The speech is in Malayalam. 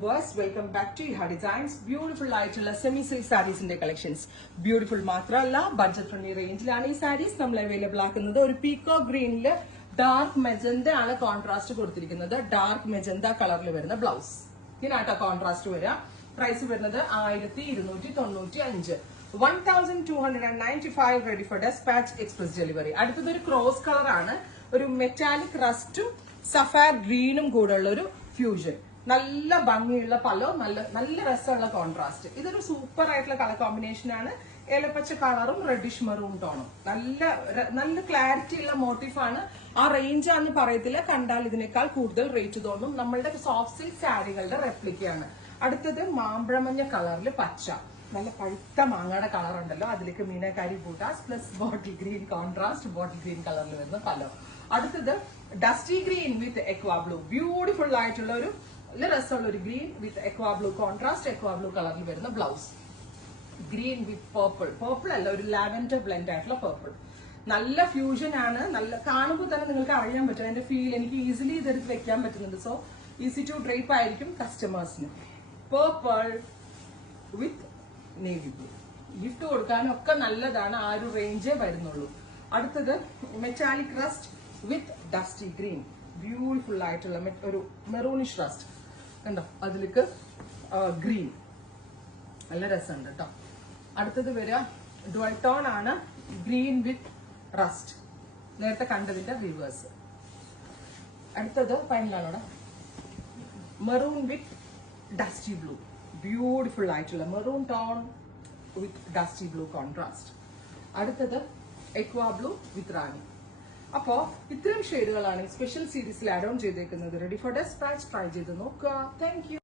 viewers, welcome back to Iha Designs. Beautiful ആയിട്ടുള്ള സെമി സിൽക്ക് സാരീസിന്റെ കളക്ഷൻസ്. ബ്യൂട്ടിഫുൾ മാത്രമല്ല ബഡ്ജറ്റ് ഫ്രണ്ട്ലി റേഞ്ചിലാണ് ഈ സാരീസ് നമ്മൾ അവൈലബിൾ ആക്കുന്നത്. ഒരു പീക്കോ ഗ്രീനില് ഡാർക്ക് മെജന്ത ആണ് കോൺട്രാസ്റ്റ് കൊടുത്തിരിക്കുന്നത്. ഡാർക്ക് മെജന്ത കളറിൽ വരുന്ന ബ്ലൗസ്. ഇതിനാട്ടോ കോൺട്രാസ്റ്റ് വരിക. പ്രൈസ് വരുന്നത് 1295. 1295 ready for dispatch express delivery. അടുത്തത് ഒരു ക്രോസ് കളർ ആണ്. ഒരു മെറ്റാലിക് റസ്റ്റും സഫയർ ഗ്രീനും കൂടെ ഉള്ള ഒരു ഫ്യൂഷൻ. നല്ല ഭംഗിയുള്ള പലോ, നല്ല രസമുള്ള കോൺട്രാസ്റ്റ്. ഇതൊരു സൂപ്പർ ആയിട്ടുള്ള കളർ കോമ്പിനേഷൻ ആണ്. ഏലപ്പച്ച കളറും റെഡിഷ് മെറൂൺ ടോണും. നല്ല ക്ലാരിറ്റി ഉള്ള മോട്ടീഫാണ്. ആ റേഞ്ച് ആണെന്ന് പറയത്തില്ല, കണ്ടാൽ ഇതിനേക്കാൾ കൂടുതൽ റേറ്റ് തോന്നും. നമ്മളുടെ സോഫ്റ്റ് സിൽക്ക് സാരികളുടെ റെപ്ലിക്കയാണ്. അടുത്തത് മാമ്പഴമഞ്ഞ കളറിൽ പച്ച. നല്ല പഴുത്ത മാങ്ങയുടെ കളർ ഉണ്ടല്ലോ, അതിലേക്ക് മീനക്കാരി ബൂട്ടാസ് plus bottle green contrast. Bottle green കളറിൽ വരുന്ന പലോ. അടുത്തത് dusty green with aqua blue. Beautiful ആയിട്ടുള്ള ഒരു നല്ല രസമുള്ള ഒരു green with aqua blue contrast. Aqua blue കളറിൽ വരുന്ന blouse. Green with purple. Purple അല്ല, ഒരു ലാവൻഡർ ബ്ലെൻഡ് ആയിട്ടുള്ള പേർപ്പിൾ. നല്ല ഫ്യൂഷൻ ആണ്. നല്ല കാണുമ്പോൾ തന്നെ നിങ്ങൾക്ക് അറിയാൻ പറ്റും അതിന്റെ ഫീൽ. എനിക്ക് ഈസിലി ഇതെടുത്ത് വെക്കാൻ പറ്റുന്നുണ്ട്. സോ ഈസി ടു ഡ്രൈപ്പ് ആയിരിക്കും കസ്റ്റമേഴ്സിന്. പേർപ്പിൾ വിത്ത് നേവി ബ്ലൂ. ഗിഫ്റ്റ് കൊടുക്കാനും ഒക്കെ നല്ലതാണ്. ആ ഒരു റേഞ്ചേ വരുന്നുള്ളൂ. അടുത്തത് മെറ്റാലിക് റസ്റ്റ് വിത്ത് ഡസ്റ്റി ഗ്രീൻ. ബ്യൂട്ടിഫുൾ ആയിട്ടുള്ള ഒരു മെറൂണിഷ് റസ്റ്റ് കണ്ടോ, അതിലേക്ക് ഗ്രീൻ. നല്ല രസമുണ്ട് കേട്ടോ. അടുത്തത് വരിക ഡുവൽ ടോൺ ആണ്. ഗ്രീൻ വിത്ത് റസ്റ്റ്, നേരത്തെ കണ്ടതിന്റെ റിവേഴ്സ്. അടുത്തത് ഫൈനലാണ് maroon with dusty blue. Beautiful ആയിട്ടുള്ള maroon tone with dusty blue contrast. അടുത്തത് എക്വാ ബ്ലൂ വിത്ത് റാണി. അപ്പോ ഇത്തരം ഷെയ്ഡുകളാണ് സ്പെഷ്യൽ സീരീസിൽ ആഡ് ഓൺ ചെയ്തേക്കുന്നത്. Ready for despatch. ട്രൈ ചെയ്ത് നോക്കുക. Thank U.